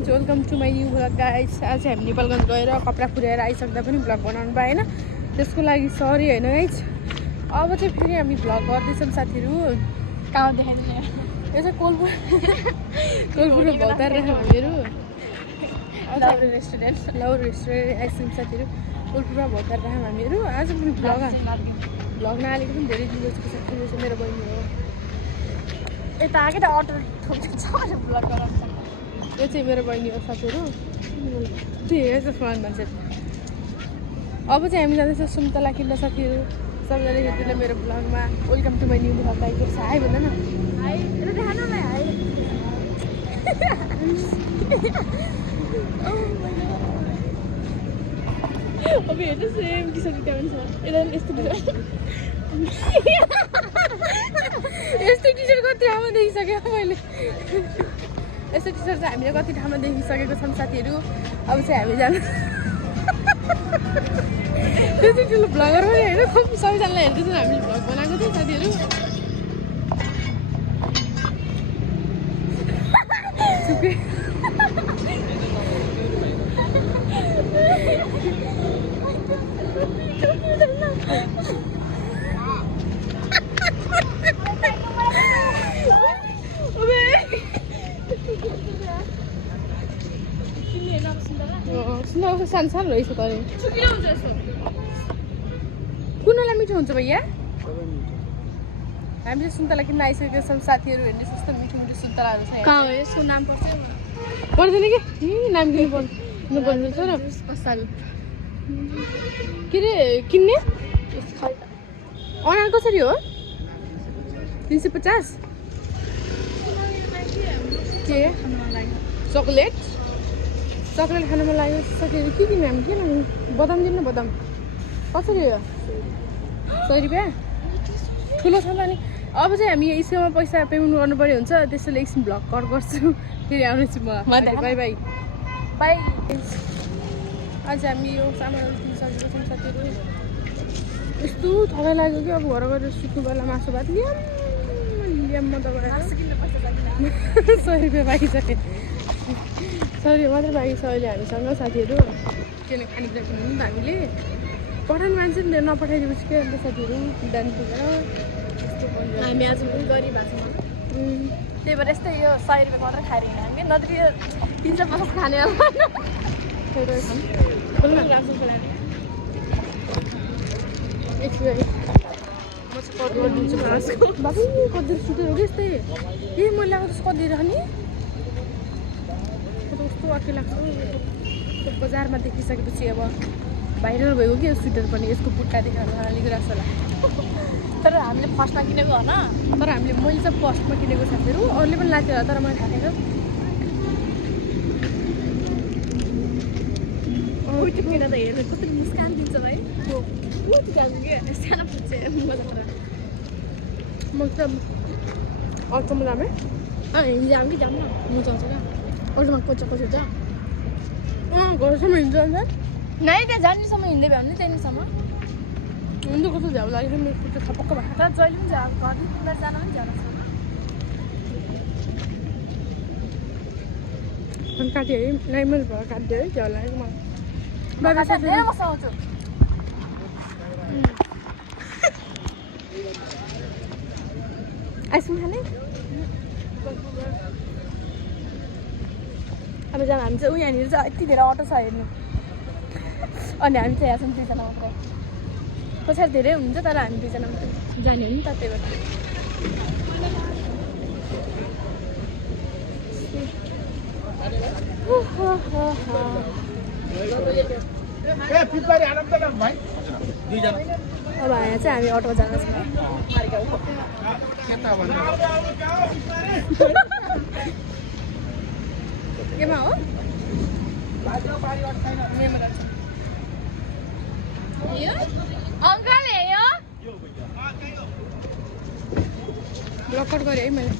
Guys, welcome to my new vlog guys. आज हामी नेपालगञ्ज गएर कपडा पुर्याएर आइसक्दा पनि भ्लग बनाउनु पाएन, त्यसको लागि सरी होइन गाइज। अब चाहिँ फेरि हामी भ्लग गर्दैछौँ साथीहरू। कहाँ देखाइदिने यो चाहिँ कोलपुर भौतार रहेछ हामीहरू रेस्टुरेन्ट आइसक्यौँ साथीहरू। कोलपुरमा भौतार रहेछौँ हामीहरू। आज पनि भ्लग नहालेको पनि धेरै दिन जस्तो साथीहरू चाहिँ मेरो बहिनी हो। यता आएको त अटो ठोक्छ भ्लग गराउँछ। यो चाहिँ मेरो बहिनी हो साथीहरू। हेरेछ फलान मान्छे। अब चाहिँ हामी जाँदैछौँ सुन्तला किन्न साथीहरू। सबैजना हेर्दै मेरो भ्लगमा welcome to my new vlog आइको छ। हाई भन्दैन हाई यता देखाउनु न हाई। अब हेर्नु सेम टी सर्ट त्यहाँ पनि छ। यता यस्तो टी सर्ट यस्तो टी सर्ट कति ठाउँमा देखिसकेँ मैले। यस्तो टी सर्ट चाहिँ हामीले कति ठाउँमा देखिसकेको छौँ साथीहरू। अब चाहिँ हामी जानु त्यो चाहिँ ठुलो भ्लगर पनि होइन, सबैजनालाई हेर्दैछौँ हामीले भ्लग बनाएको थियो साथीहरू। सुन्दा सानो सानो रहेछ त। कुनलाई मिठो हुन्छ भैया? हामीले सुन्तला किन्न आइसकेका छौँ साथीहरू। हेर्ने कस्तो मिठो मिठो सुन्तलाहरू छ। कहाँ हो यसको नाम पर्छ पर्दैन कि नाम किन्नु पर्ने छ र कसाल के अरे किन्ने अनार कसरी हो? 350 के चक्लेट खानु मन लाग्यो साथीहरू। के किन्नु हामी? के लानु? बदाम दिनु। बदाम कसरी हो? 100 रुपियाँ ठुलो छ नि। अब चाहिँ हामी स्कुलमा पैसा पेमेन्ट गर्नुपर्ने हुन्छ, त्यसैले एकछिन भ्लग कट गर्छु। फेरि आउनेछु म। By by by. आज हामी यो सामानहरू किन्न सकेको छौँ साथीहरू। यस्तो थकाइ लाग्यो कि अब घर गएर सुत्नु बेला मासु भात ल्याम्म दबाएर 100 रुपियाँ बाँकी छ। 100 रुपियाँ मात्रै बाँकी छ अहिले हामीसँग साथीहरू। किन खानेकुरा किन्नु नि त हामीले पठाउने मान्छे नि नपठाइदिएपछि के अन्त साथीहरू जानु पुगेर हामी आज पनि गरिब भएको छौँ। त्यही भएर यस्तै यो 100 रुपियाँ मात्रै खाएर हिँड्यो हामी, नत्र यो 350 खाने होला। बाबु कति सुत्यो कि यस्तै ए मैले लगाएको त कति रहने कस्तो वाक्य लाग्छ। बजारमा देखिसकेपछि अब भाइरल भयो कि यो स्वेटर पनि। यसको पुट्टा देखाएर अलिक रास होला। तर हामीले फर्स्टमा किनेको होइन। तर हामीले मैले चाहिँ फर्स्टमा किनेको साथीहरू। अरूले पनि लाग्थ्यो होला तर मैले खाएको त्यो केटा त हेरेर कति मुस्कान दिन्छ भाइ। सानो पुग्छ मजा म चाहिँ अर्कोमा जामे जाम कि जाम न मजा आउँछ क्या। अरूमा कोचा छ घरसम्म हिँड्छ अन्त नै त्यहाँ जानेसम्म हिँड्दै भयो भने त्यहाँनिरसम्म हुन्छ। कस्तो झ्याउ लाग्यो मेरो खुट्टा थपक्क भएको। तर जहिले पनि झ्याउ घरदेखि पुगेर जान पनि झ्याउ अनि काट्यो है नाइमल भयो काट्यो है झ्याउ लाग्यो मलाई। धेरै मसँग आउँछु। आइसक्रिम खाने अब जान हामी चाहिँ यहाँनिर चाहिँ यति धेरै अटो छ हेर्नु। अनि हामी चाहिँ यहाँ छौँ 2 जना मात्रै। पछाडि धेरै हुन्छ तर हामी 2 जना मात्रै जाने हो नि त, त्यही भएर। अब यहाँ चाहिँ हामी अटो जान छौँ है। केमा हो? अङ्कल हे यो ब्लक कट गरेँ है मैले।